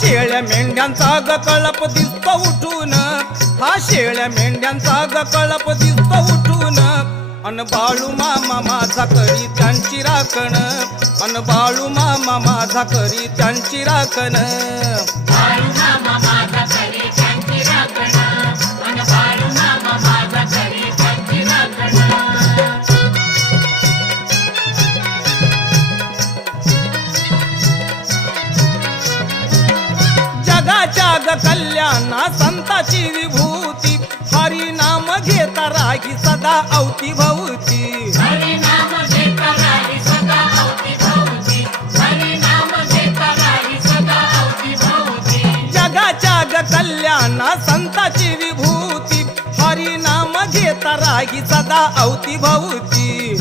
शेळ्या मेंढ्यांचा ग कळप दिसतो उठून, हा शेळ्या मेंढ्यांचा ग कळप दिसतो उठून, अन बाळू मामा माझा करी त्यांची राखण, अन बाळू मामा माझा करी त्यांची राखण. बाळू मामा माझा करी त्यांची राखण, अन बाळू मामा माझा करी त्यांची राखण. जगाच्या ग कल्याणा संताची विभूती, हरी नाम घेता राही सदा अवतीभवती. हरी नाम घेता राही सदा अवतीभवती, हरी नाम घेता राही सदा अवतीभवती. जगाच्या ग कल्याणा संताची विभूती, हरी नाम घेता राही सदा अवतीभवती.